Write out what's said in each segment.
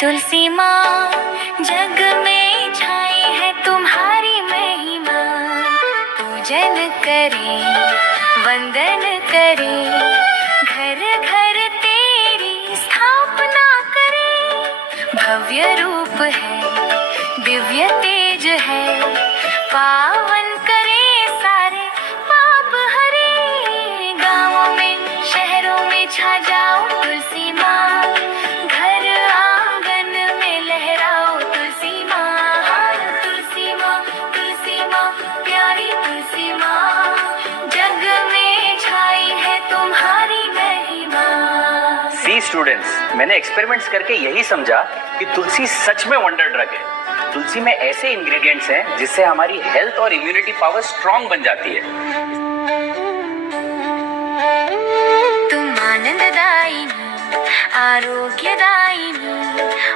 तुलसी माँ जग में छाई है तुम्हारी महिमा, पूजन करें वंदन करें, घर घर तेरी स्थापना करें। भव्य रूप है दिव्य तेज है, पावन करे सारे पाप हरे। गाँवों में शहरों में छा जाओ तुलसी माँ, घर आंगन में लहराओ तुलसी माँ। तुलसी माँ प्यारी तुलसी माँ, जग में छाई है तुम्हारी महिमा। सी स्टूडेंट्स, मैंने एक्सपेरिमेंट्स करके यही समझा कि तुलसी सच में वंडर ड्रग है। तुलसी में ऐसे इंग्रेडिएंट्स हैं जिससे हमारी हेल्थ और इम्यूनिटी पावर स्ट्रांग बन जाती है। तुम आनंददायिनी आरोग्यदायिनी,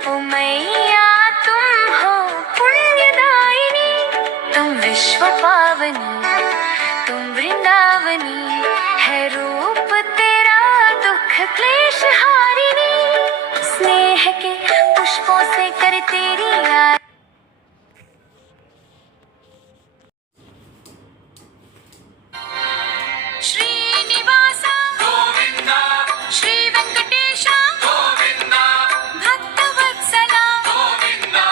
ओ मैया तुम हो पुण्यदायिनी। तुम विश्व पावनी तुम वृंदावनी, है रूप तेरा दुख क्लेश हारिनी। स्नेह के पुष्पों से कर तेरी आरती, श्रीनिवास गोविंदा, श्री वेंकटेश गोविंदा, भक्तवत्सला गोविंदा,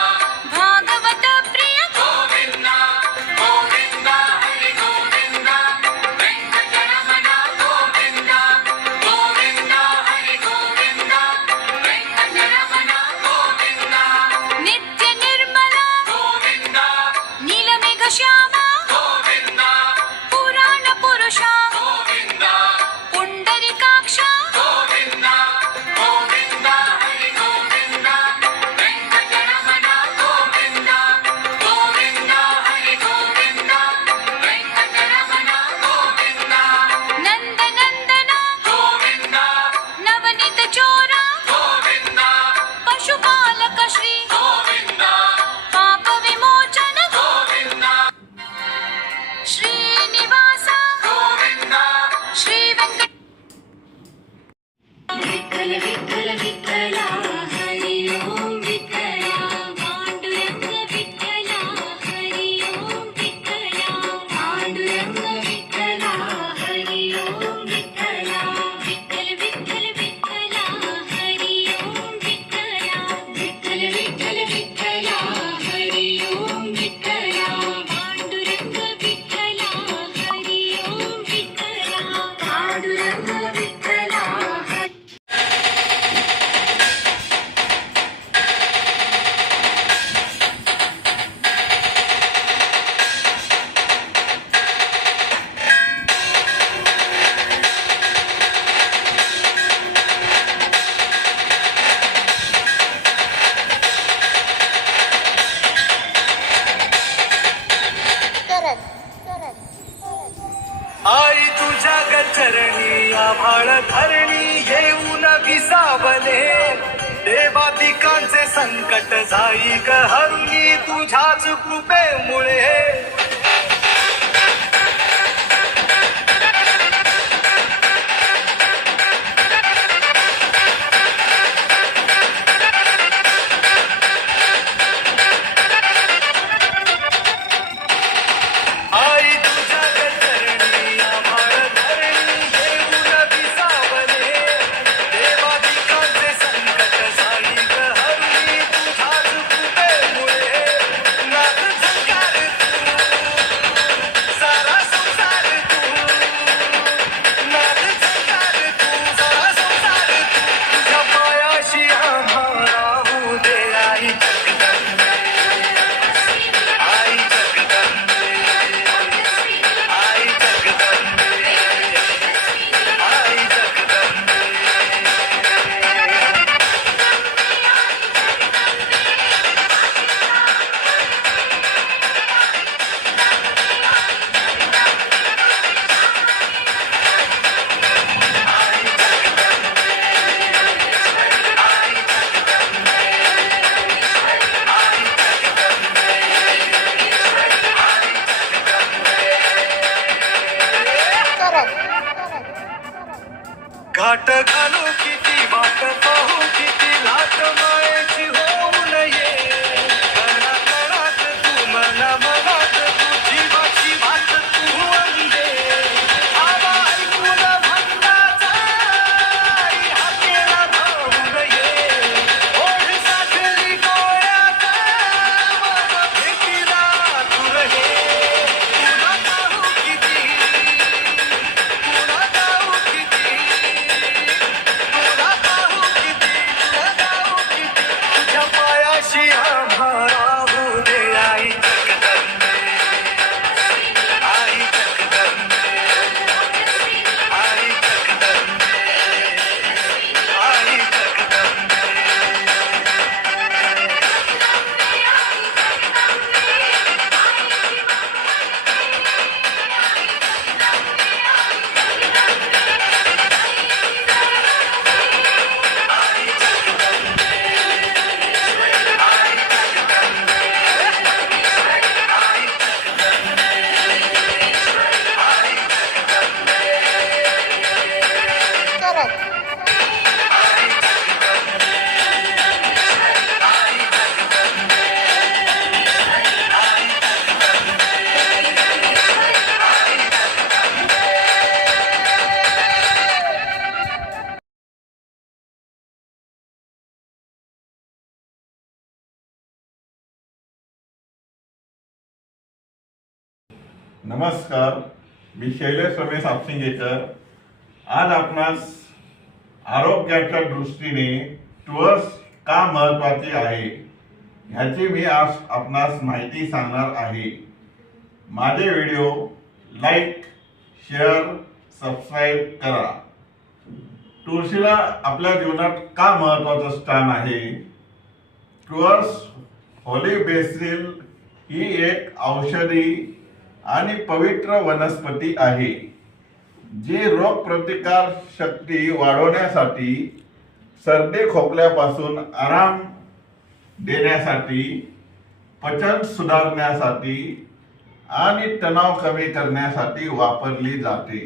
भागवत प्रिय गोविंदा, गोविंदा हरि गोविंदा, वेंकटरमण गोविंदा, गोविंदा हरि गोविंदा, वेंकटरमण गोविंदा। नित्य निर्मला गोविंदा, नीलमेघ श्यामा गोविंदा, पुराण पुरुषा गोविंदा, पुंडरीकाक्ष गोविंदा, गोविंदा हरि गोविंदा, वेंकटरमण गोविंदा, गोविंदा हरि गोविंदा, वेंकटरमण गोविंदा। नंदनंदन गोविंदा, नवनीत चोरा गोविंदा, पशुपालक श्री गोविंदा, पाप विमोचन गोविंदा। श्रीनिवास गोविंदा, श्री वेंकट विठ्ठल विठ्ठल विठ्ठला, हरि ओम विठ्ठला, पांडुरंग विठ्ठला, हरि ओम विठ्ठला, पांडुरंग विठ्ठला, हरि ओम विठ्ठला, विठ्ठल विठ्ठल विठ्ठला, हरि ओम विठ्ठला, विठ्ठल विठ्ठल विठ्ठला, हरि ओम विठ्ठला, पांडुरंग विठ्ठला, हरि ओम विठ्ठला, पांडुरंग विठ्ठला। आई तुझ्या गचरणी आभाळ धरणी, येऊन विसावले देवादिकांचे संकट जाई ग हरुणी, तुझ्याच कृपेमुळे। आई तुझ्या गचरणी आभाळ धरणी, येऊन विसावले देवादिकांचे संकट जाई ग हरुणी, तुझ्याच कृपेमुळे। नाथ नमस्कार, मी शैलेश रमेश आपसिंगेकर. आज आपणास आरोग्याच्या दृष्टीने तुळस का महत्वाची आहे ह्याची मी आज आपणास माहिती सांगणार आहे. माझे व्हिडिओ लाईक, शेअर, सबस्क्राईब करा. तुळशीला आपल्या जीवनात का महत्वाचं स्थान आहे? तुळस होली बेसिल ही एक औषधी आणि पवित्र वनस्पती आहे, जी रोगप्रतिकार शक्ती वाढवण्यासाठी, सर्दी खोकल्यापासून आराम देण्यासाठी, पचन सुधारण्यासाठी आणि तणाव कमी करण्यासाठी वापरली जाते.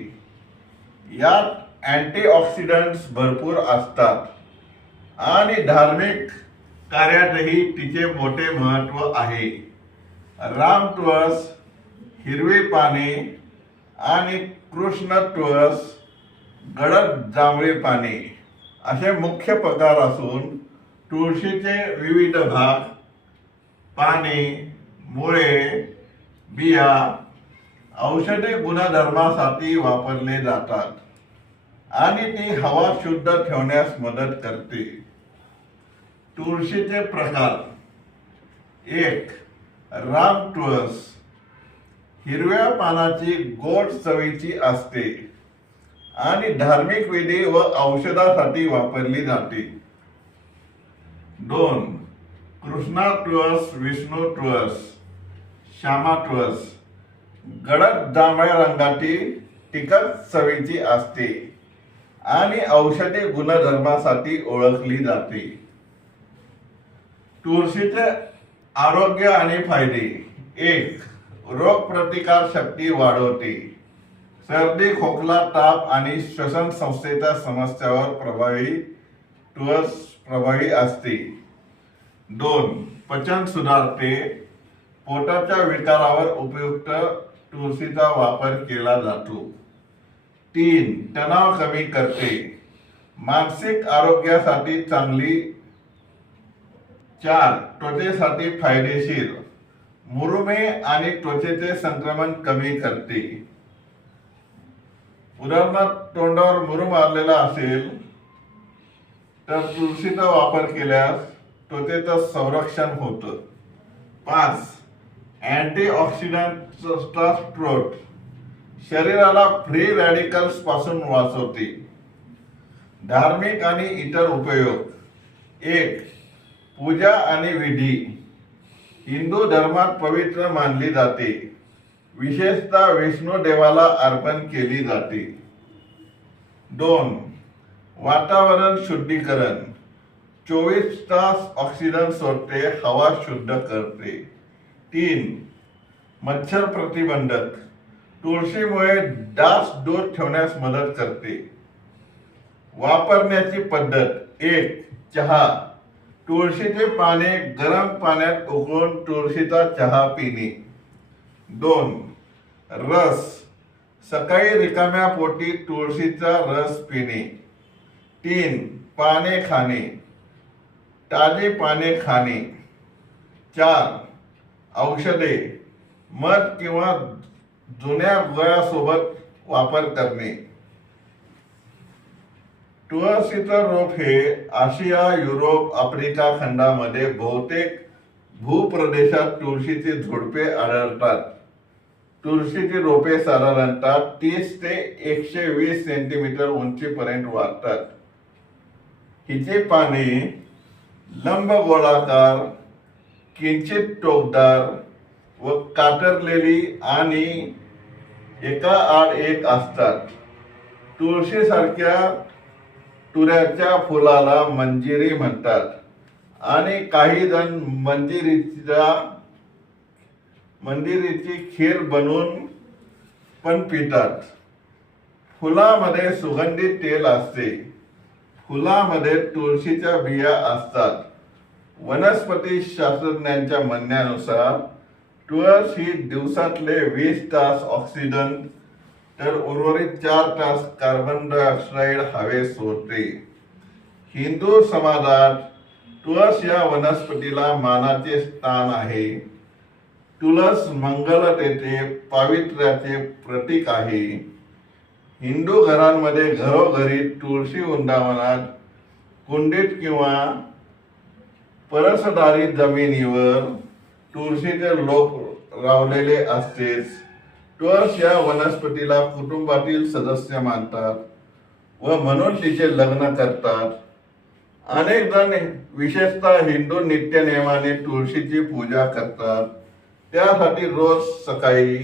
यात अँटीऑक्सिडंट्स भरपूर असतात आणि धार्मिक कार्यातही तिचे मोठे महत्त्व आहे. राम तुळस, हिरवी पाने आणि कृष्ण तुळस, गडद जांभळी पाने असे मुख्य प्रकार असून तुळशीचे विविध भाग, पाने, मुळे, बिया औषधी गुणधर्मासाठी वापरले जातात आणि ती हवा शुद्ध ठेवण्यास मदत करते. तुळशीचे प्रकार: 1. राम तुळस हिरव्या पानाची गोड चवीची असते आणि धार्मिक विधी व औषधासाठी वापरली जाते. 2. कृष्णा तुळस, विष्णू तुळस, श्यामा तुळस गडद जांभळ्या रंगाची तिखट चवीची असते आणि औषधी गुणधर्मासाठी ओळखली जाते. तुळशीचे आरोग्य आणि फायदे: 1. रोगप्रतिकार शक्ती वाढवते. सर्दी, खोकला, ताप आणि श्वसन संस्थेच्या समस्यावर तुळस प्रभावी असते. 2. पचन सुधारते. पोटाच्या विकारावर उपयुक्त तुळशीचा वापर केला जातो. 3. तणाव कमी करते. मानसिक आरोग्यासाठी चांगली. 4. त्वचेसाठी फायदेशीर. मुरुमे आणि त्वचेचे संक्रमण कमी करते. उदाहरणार्थ, तोंडावर मुरुम आलेला असेल तर तुळशीचा वापर केल्यास त्वचेचं संरक्षण होतं. 5. अँटीऑक्सिडंटचा स्रोत. शरीराला फ्री रॅडिकल्स पासून वाचवते. धार्मिक आणि इतर उपयोग: 1. पूजा आणि विधी. हिंदू धर्मात पवित्र मानली जाते. विशेषतः विष्णू देवाला अर्पण केली जाते. 2. वातावरण शुद्धीकरण. 24 तास ऑक्सिजन सोडते, हवा शुद्ध करते. 3. मच्छर प्रतिबंधक. तुळशीमुळे डास दूर ठेवण्यास मदत करते. वापरण्याची पद्धत: 1. चहा. तुळशीचे पाने गरम पाण्यात उकळून तुळशीचा चहा पिणे. 2. रस. सकाळी रिकाम्या पोटी तुळशीचा रस पिणे. 3. पाने खाणे. ताजी पाने खाणे. 4. औषधे. मध किंवा जुन्या गोळ्यासोबत वापर करणे. तुळशीचं रोप हे आशिया, युरोप, आफ्रिका खंडामध्ये बहुतेक भूप्रदेशात तुळशीची झुडपे आढळतात. तुळशीची रोपे साधारणतः 30 ते 120 सेंटीमीटर उंचीपर्यंत वाढतात. हिची पाने लंबगोलाकार, किंचित टोकदार व कातरलेली आणि एकाआड एक असतात. तुळशीसारख्या तुऱ्याच्या फुलाला मंजिरी म्हणतात आणि काही जण मंजिरीची खीर बनवून पण पितात. फुलामध्ये सुगंधित तेल असते. फुलामध्ये तुळशीच्या बिया असतात. वनस्पती शास्त्रज्ञांच्या म्हणण्यानुसार तुळस ही दिवसातले 20 तास ऑक्सिजन तर उर्वरित 4 तास कार्बन डायऑक्साईड हवेत सोडते. हिंदू समाजात तुळस या वनस्पतीला मानाचे स्थान आहे. तुळस मंगलतेचे पावित्र्याचे प्रतीक आहे. हिंदू घरांमध्ये घरोघरी तुळशी वृंदावनात कुंडीत किंवा परसदारी जमिनीवर तुळशीचे लोक लावलेले असतेच. तुळस या वनस्पतीला कुटुंबातील सदस्य मानतात व म्हणून तिचे लग्न करतात. अनेक जण विशेषतः हिंदू नित्यनेमाने तुळशीची पूजा करतात. त्यासाठी रोज सकाळी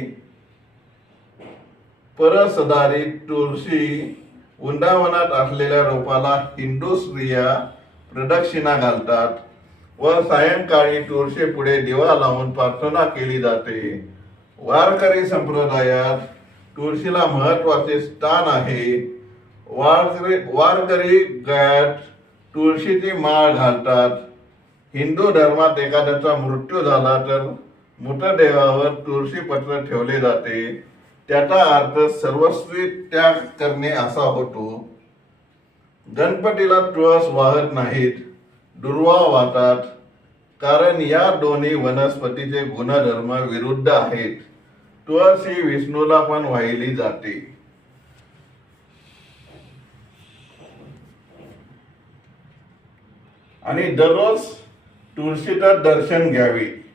परसदारी तुळशी वृंदावनात असलेल्या रोपाला हिंदू स्त्रिया प्रदक्षिणा घालतात व सायंकाळी तुळशी पुढे दिवा लावून प्रार्थना केली जाते. वारकरी संप्रदायात तुळशीला महत्वाचे स्थान आहे. वारकरी गळ्यात तुळशीची माळ घालतात. हिंदू धर्मात एखाद्याचा मृत्यू झाला तर मृतदेहावर तुळशी पत्र ठेवले जाते. त्याचा अर्थ सर्वस्वी त्याग करणे असा होतो. गणपतीला तुळस वाहत नाहीत, दुर्वा वाहतात, कारण या दोन्ही वनस्पतीचे गुणधर्म विरुद्ध आहेत. तुळस ही विष्णूला पण वाहिली जाते. आणि दररोज तुळशीचं दर्शन घ्यावे.